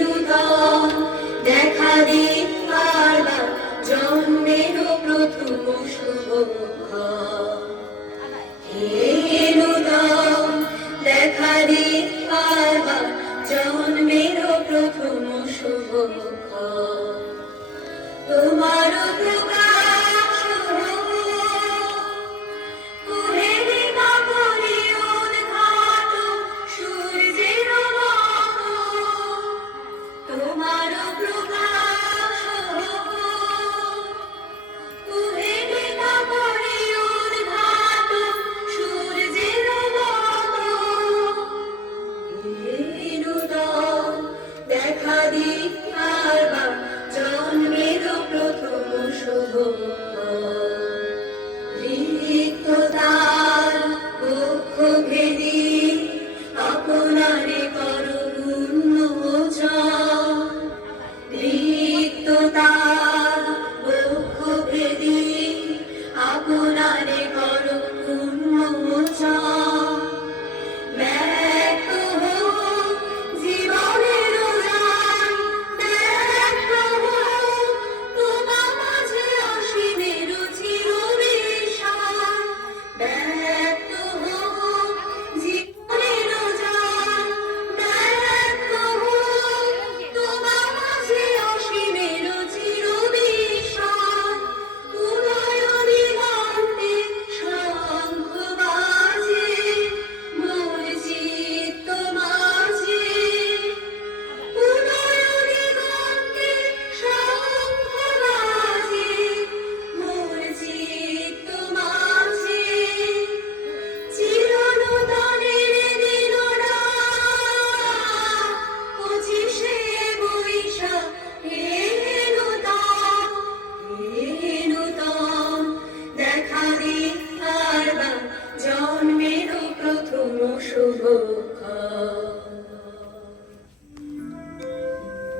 নূতন দেখা দিক বারবার জন্মের প্রথম শুভক্ষণ। হে নূতন দেখা দিক বারবার জন্মের প্রথম শুভক্ষণ। তোমার প্রকাশ কুহেলি কাকলি উদ্ঘাট সূর্যের মতো। তোমার প্রকাশ কুহেলি কাকলি উদ্ঘাট সূর্যের মতো। হে নূতন দেখা দিক বারবার জন্মের প্রথম শুভক্ষণ। রিক্ততার বক্ষ ভেদি আপনারে করো উন্মোচন। রিক্ততার বক্ষ ভেদি আপনারে করো উন্মোচন। ব্যক্ত হোক জীবনের উড়ান, ব্যক্ত হোক তোমা মাঝে অসীমের চিরবিশাল। ব্যক্ত হোক জীবনের উড়ান, ব্যক্ত হোক তোমা মাঝে অসীমের চিরবিশাল। উদয় দিগন্তে শঙ্খ বাজে মোর চিত্ত মাঝে। উদয় দিগন্তে শঙ্খ বাজে মোর চিত্ত মাঝে। চিরনূতনের দিনরা 25শে বৈশাখ। হে নূতন, হে নূতন দেখা দিক বারবার জন্মের প্রথম শুভক্ষণ।